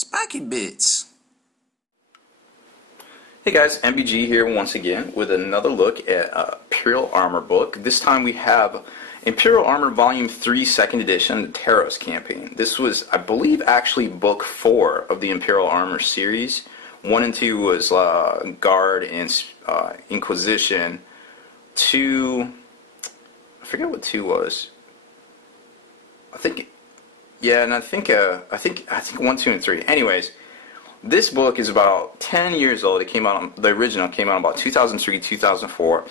Spiky Bits. Hey guys, MBG here once again with another look at Imperial Armour book. This time we have Imperial Armour Volume 3 2nd Edition, the Taros campaign. This was, I believe, actually book 4 of the Imperial Armour series. 1 and 2 was Guard and Inquisition. 2, I forget what 2 was. I think 1, 2, and 3. Anyways, this book is about 10 years old. It came out, the original came out about 2003, 2004.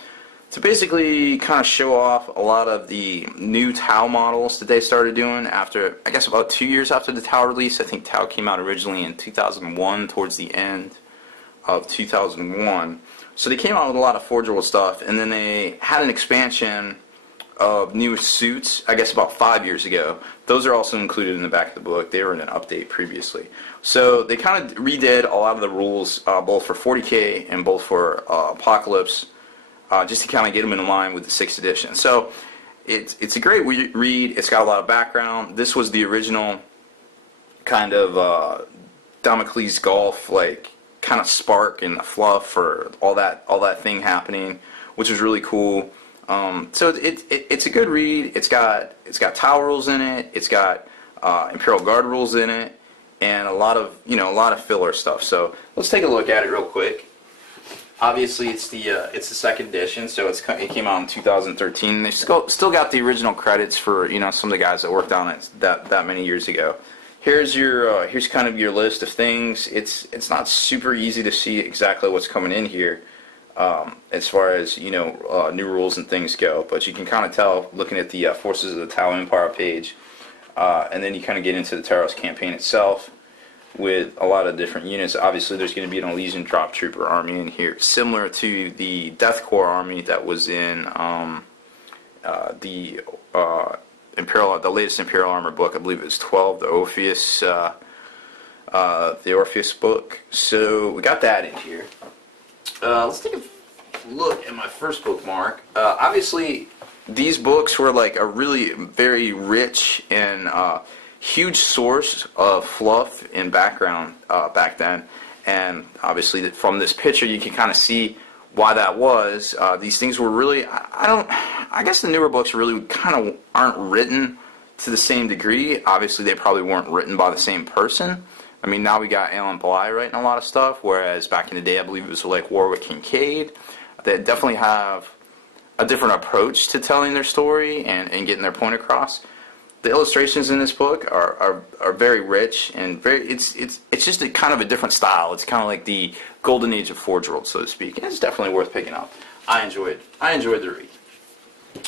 To basically kind of show off a lot of the new Tau models that they started doing after, I guess about 2 years after the Tau release. I think Tau came out originally in 2001, towards the end of 2001. So they came out with a lot of forgeable stuff, and then they had an expansion of new suits, I guess about 5 years ago. Those are also included in the back of the book. They were in an update previously. So they kind of redid a lot of the rules, both for 40K and both for Apocalypse, just to kind of get them in line with the 6th edition. So it's a great read. It's got a lot of background. This was the original kind of Damocles Gulf, like kind of spark and the fluff for all that thing happening, which was really cool. So it's a good read. It's got Tau rules in it. It's got Imperial Guard rules in it, and a lot of filler stuff. So let's take a look at it real quick. Obviously, it's the 2nd edition, so it came out in 2013. They still got the original credits for some of the guys that worked on it that many years ago. Here's kind of your list of things. It's not super easy to see exactly what's coming in here. As far as new rules and things go, but you can kind of tell looking at the Forces of the Tau Empire page, and then you kind of get into the Taros campaign itself with a lot of different units. Obviously, there's going to be an Elysian drop trooper army in here, similar to the Death Corps army that was in the latest Imperial Armour book. I believe it was 12, the Orpheus book. So we got that in here. Let's take a look at my first bookmark. Obviously, these books were like a really very rich and huge source of fluff and background back then. And obviously, from this picture, you can kind of see why that was. These things were really, I guess the newer books really kind of aren't written to the same degree. Obviously, they probably weren't written by the same person. I mean, now we got Alan Bly writing a lot of stuff, whereas back in the day, I believe it was like Warwick Kincaid. They definitely have a different approach to telling their story and getting their point across. The illustrations in this book are very rich and it's just a kind of a different style. It's kind of like the golden age of Forge World, so to speak. And it's definitely worth picking up. I enjoyed the read.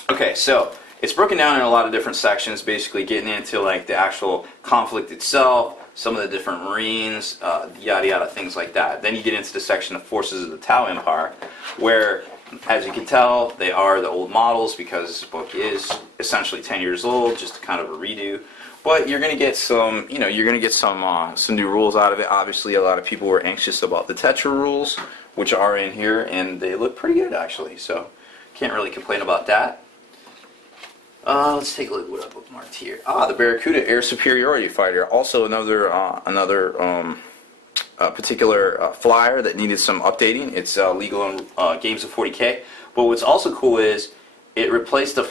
Okay, so it's broken down in a lot of different sections, basically getting into like the actual conflict itself, some of the different Marines, yada yada, things like that. Then you get into the section of Forces of the Tau Empire, where, as you can tell, they are the old models because this book is essentially 10 years old, just kind of a redo. But you're going to get some, some new rules out of it. Obviously, a lot of people were anxious about the Tetra rules, which are in here, and they look pretty good actually. So can't really complain about that. Let's take a look at what I bookmarked here. The Barracuda Air Superiority Fighter. Also another particular flyer that needed some updating. It's legal in games of 40K. But what's also cool is it replaced the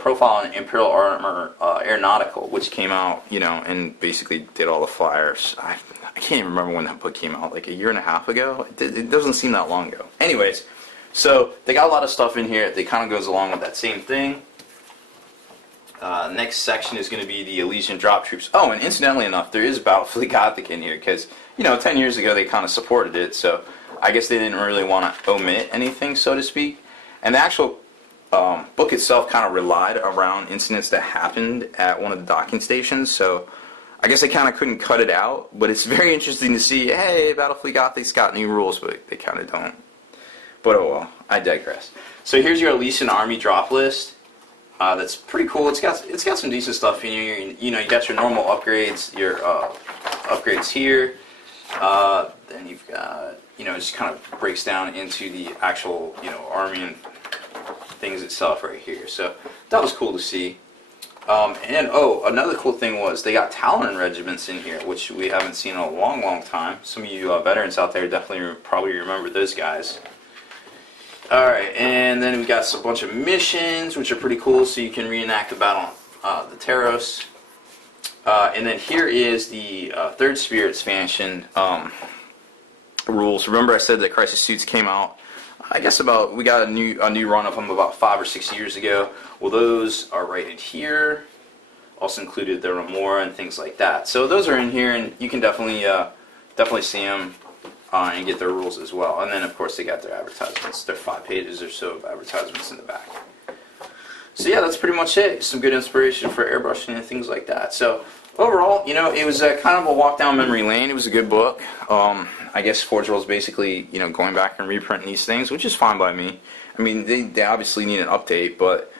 profile in Imperial Armour Aeronautical, which came out, and basically did all the flyers. I can't even remember when that book came out, like a year and a half ago? It doesn't seem that long ago. Anyways, so they got a lot of stuff in here that kind of goes along with that same thing. Next section is going to be the Elysian drop troops. Oh, and incidentally enough, there is Battlefleet Gothic in here because, 10 years ago they kind of supported it, so I guess they didn't really want to omit anything, so to speak. And the actual book itself kind of relied around incidents that happened at one of the docking stations, so I guess they kind of couldn't cut it out, but it's very interesting to see, hey, Battlefleet Gothic's got new rules, but they kind of don't. But oh well, I digress. So here's your Elysian army drop list. That's pretty cool. It's got some decent stuff in here. You got your normal upgrades, your upgrades here. Then you've got, it just kind of breaks down into the actual, army and things itself right here. So that was cool to see. And oh, another cool thing was they got Talon regiments in here, which we haven't seen in a long, long time. Some of you veterans out there definitely probably remember those guys. Alright, and then we got a bunch of missions, which are pretty cool, so you can reenact the battle on the Taros. And then here is the Third Spirit expansion rules. Remember I said that Crisis Suits came out, I guess we got a new run of them about 5 or 6 years ago. Well, those are right in here. Also included the Armour and things like that. So those are in here, and you can definitely see them and get their rules as well. And then of course they got their advertisements. They're 5 pages or so of advertisements in the back. So yeah, that's pretty much it. Some good inspiration for airbrushing and things like that. So overall, you know, it was kind of a walk down memory lane. It was a good book. I guess Forge World's basically, you know, going back and reprinting these things, which is fine by me. I mean, they obviously need an update, but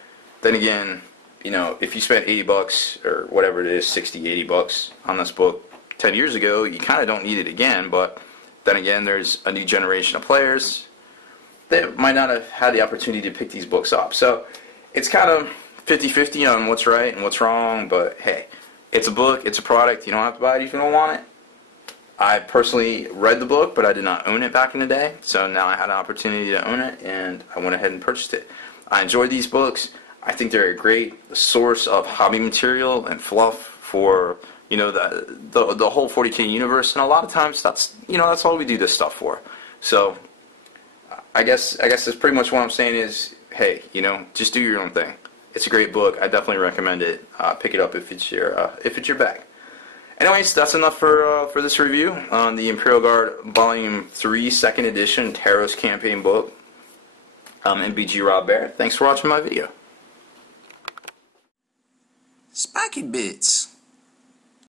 then again, you know, if you spent $80 or whatever it is, 60, 80 bucks on this book 10 years ago, you kind of don't need it again. But then again, there's a new generation of players that might not have had the opportunity to pick these books up. So it's kind of 50-50 on what's right and what's wrong, but hey, it's a book, it's a product, you don't have to buy it if you don't want it. I personally read the book, but I did not own it back in the day, so now I had an opportunity to own it, and I went ahead and purchased it. I enjoyed these books. I think they're a great source of hobby material and fluff for, you know, the whole 40K universe, and a lot of times that's, you know, that's all we do this stuff for. So I guess that's pretty much what I'm saying is, hey, you know, just do your own thing. It's a great book. I definitely recommend it. Pick it up if it's your bag. Anyways, that's enough for this review on the Imperial Guard Volume 3 2nd Edition Taros Campaign book. MBG Rob Bear. Thanks for watching my video. Spiky Bits.